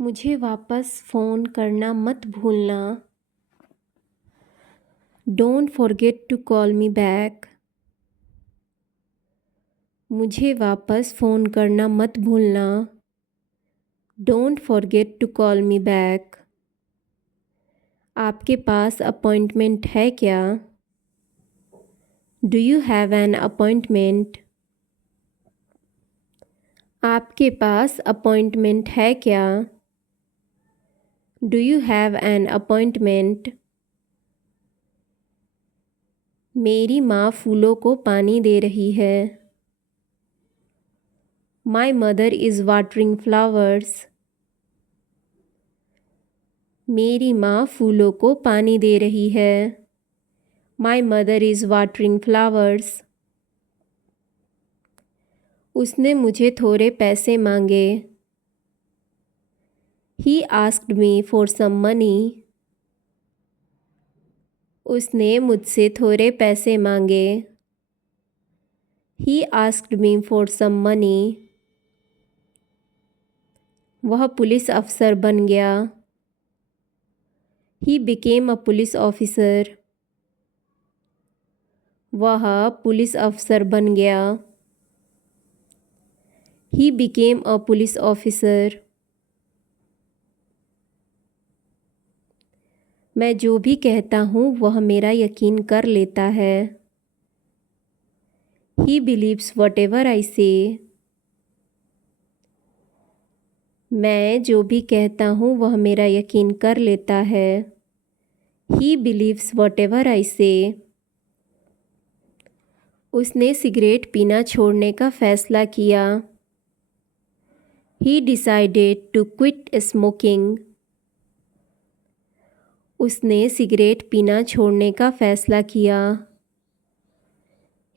मुझे वापस फ़ोन करना मत भूलना। Don't forget to call me back. मुझे वापस फ़ोन करना मत भूलना। Don't forget to call me back. आपके पास अपॉइंटमेंट है क्या? Do you have an appointment? आपके पास अपॉइंटमेंट है क्या? Do you have an appointment? मेरी माँ फूलों को पानी दे रही है। My mother is watering flowers. मेरी माँ फूलों को पानी दे रही है। My mother is watering flowers. उसने मुझे थोड़े पैसे मांगे। He asked me for some money. उसने मुझसे थोड़े पैसे मांगे। He asked me for some money. वह पुलिस अफसर बन गया। He became a police officer. वह पुलिस अफसर बन गया। He became a police officer. मैं जो भी कहता हूँ वह मेरा यकीन कर लेता है। ही बिलीव्स वटेवर आई से। मैं जो भी कहता हूँ वह मेरा यकीन कर लेता है। ही बिलीव्स वटेवर आई से। उसने सिगरेट पीना छोड़ने का फैसला किया। He decided to quit smoking. उसने सिगरेट पीना छोड़ने का फैसला किया।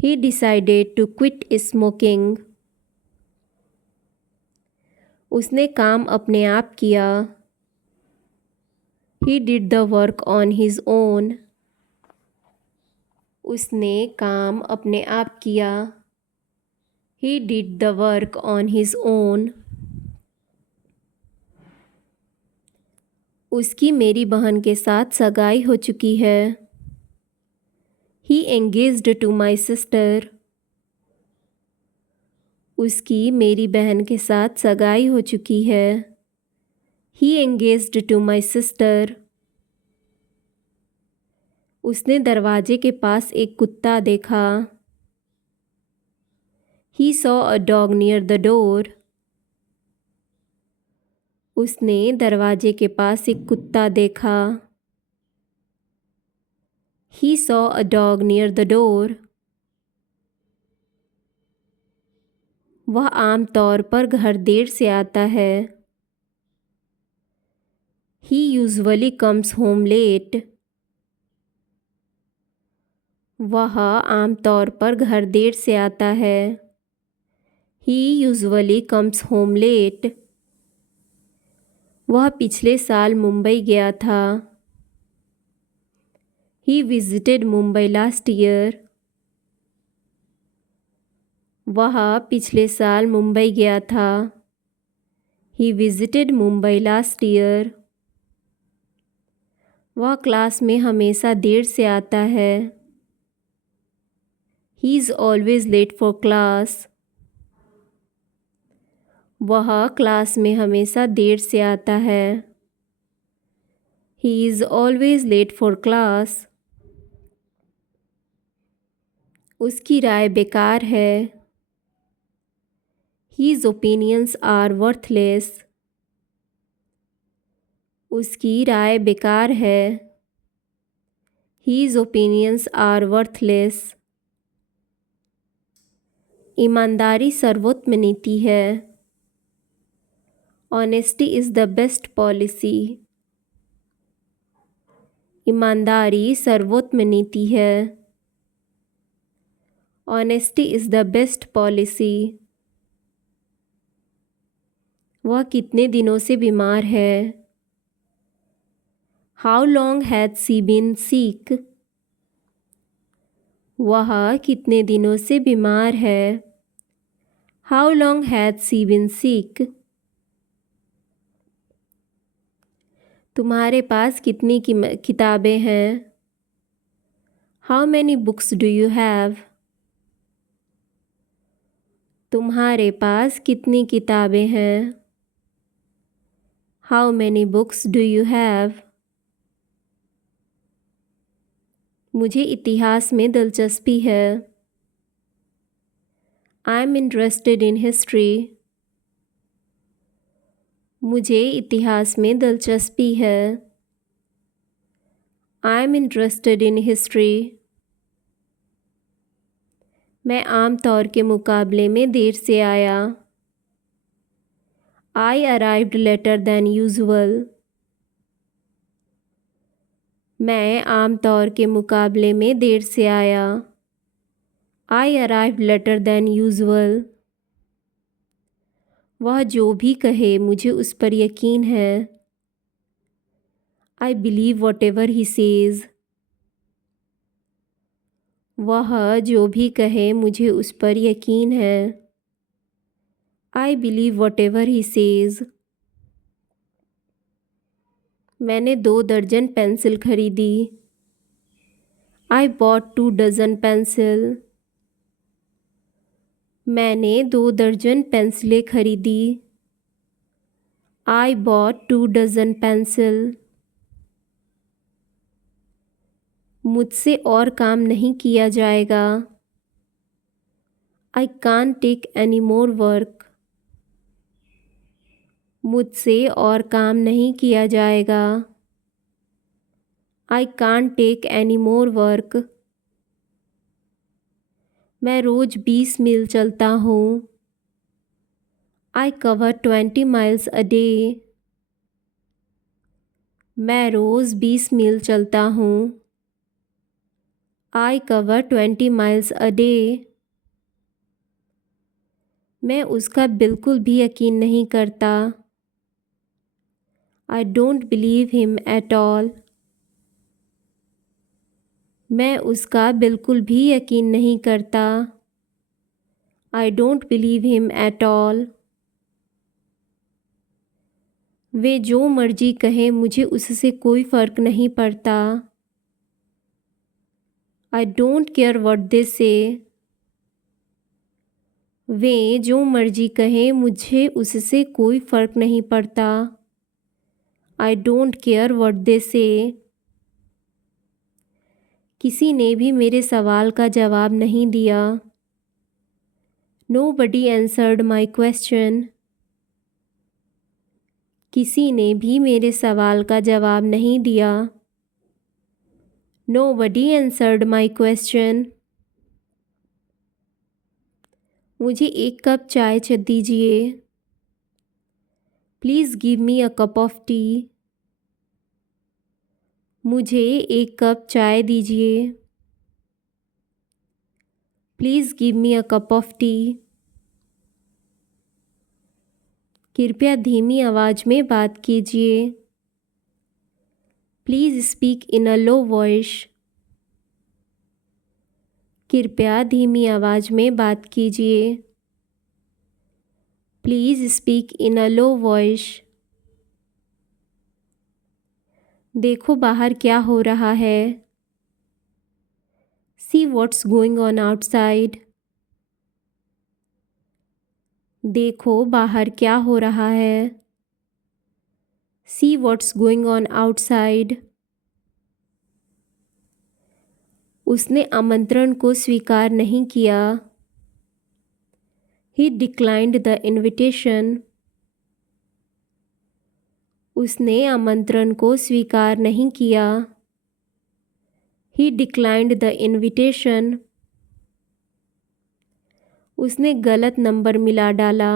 He decided to quit smoking. उसने काम अपने आप किया। He did the work on his own. उसने काम अपने आप किया। He did the work on his own. उसकी मेरी बहन के साथ सगाई हो चुकी है। He engaged to my sister. उसकी मेरी बहन के साथ सगाई हो चुकी है। He engaged to my sister. उसने दरवाजे के पास एक कुत्ता देखा। He saw a dog near the door. उसने दरवाजे के पास एक कुत्ता देखा। He saw a dog near the door. वह आमतौर पर घर देर से आता है। He usually comes home late. वह आमतौर पर घर देर से आता है। He usually comes home late. वह पिछले साल मुंबई गया था। He visited Mumbai last year. वह पिछले साल मुंबई गया था। He visited Mumbai last year. वह क्लास में हमेशा देर से आता है। He is always late for class. वह क्लास में हमेशा देर से आता है। He is always late for class. उसकी राय बेकार है। His opinions are worthless. उसकी राय बेकार है। His opinions are worthless. ईमानदारी सर्वोत्तम नीति है। Honesty is the best policy. ईमानदारी सर्वोत्तम नीति है। Honesty is the best policy. वह कितने दिनों से बीमार है? How long has she been sick? वह कितने दिनों से बीमार है? How long has she been sick? तुम्हारे पास कितनी किताबें हैं? How many books do you have? तुम्हारे पास कितनी किताबें हैं? How many books do you have? मुझे इतिहास में दिलचस्पी है। I am interested in history. मुझे इतिहास में दिलचस्पी है। I am interested in history. मैं आम तौर के मुकाबले में देर से आया। I arrived later than usual. मैं आम तौर के मुकाबले में देर से आया। I arrived later than usual. वह जो भी कहे मुझे उस पर यकीन है। I believe whatever he says. वह जो भी कहे मुझे उस पर यकीन है। I believe whatever he says. मैंने 2 दर्जन पेंसिल खरीदी। I bought 2 dozen pencil. मैंने 2 दर्जन पेंसिलें खरीदी। I bought 2 dozen pencil. मुझसे और काम नहीं किया जाएगा। I can't take any more work. मुझसे और काम नहीं किया जाएगा। I can't take any more work. मैं रोज 20 मील चलता हूँ। I cover 20 miles a day. मैं रोज 20 मील चलता हूँ। I cover 20 miles a day. मैं उसका बिल्कुल भी यकीन नहीं करता। I don't believe him at all. मैं उसका बिल्कुल भी यकीन नहीं करता। I don't believe him at all. वे जो मर्जी कहें मुझे उससे कोई फ़र्क नहीं पड़ता। I don't care what they say. वे जो मर्जी कहें मुझे उससे कोई फ़र्क नहीं पड़ता। I don't care what they say. किसी ने भी मेरे सवाल का जवाब नहीं दिया। Nobody answered my question. किसी ने भी मेरे सवाल का जवाब नहीं दिया। Nobody answered my question. मुझे 1 कप चाय दीजिए। Please give me a cup of tea. मुझे 1 कप चाय दीजिए। Please give me a cup of tea. कृपया धीमी आवाज़ में बात कीजिए। Please speak in a low voice. कृपया धीमी आवाज़ में बात कीजिए। Please speak in a low voice. देखो बाहर क्या हो रहा है। See what's going on outside. देखो बाहर क्या हो रहा है। See what's going on outside. उसने आमंत्रण को स्वीकार नहीं किया। He declined the invitation. उसने आमंत्रण को स्वीकार नहीं किया। He declined the invitation. उसने गलत नंबर मिला डाला।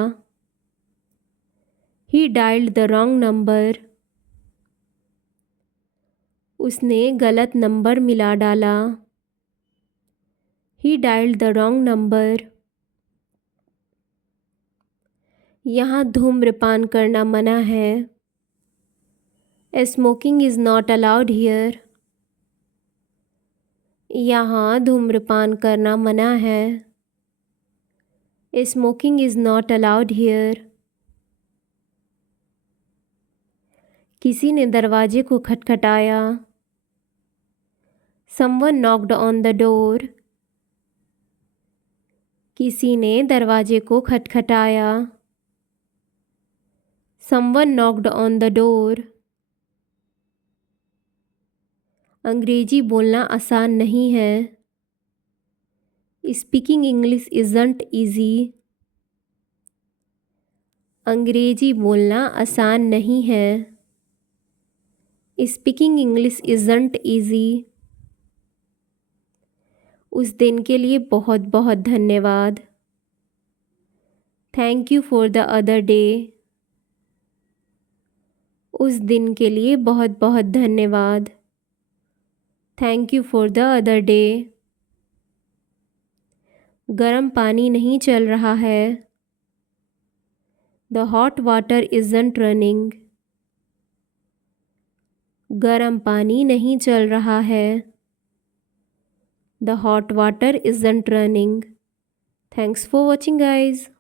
He dialed the wrong number. उसने गलत नंबर मिला डाला। He dialed the wrong number. यहाँ धूम्रपान करना मना है। Smoking is not allowed here. यहाँ धूम्रपान करना मना है। Smoking is not allowed here. किसी ने दरवाजे को खटखटाया। Someone knocked on the door. किसी ने दरवाजे को खटखटाया। Someone knocked on the door. अंग्रेजी बोलना आसान नहीं है। Speaking English isn't easy. अंग्रेजी बोलना आसान नहीं है। Speaking English isn't easy. उस दिन के लिए बहुत बहुत धन्यवाद। Thank you for the other day. उस दिन के लिए बहुत बहुत धन्यवाद। Thank you for the other day. गर्म पानी नहीं चल रहा है। The hot water isn't running. गर्म पानी नहीं चल रहा है। The hot water isn't running. Thanks for watching, guys.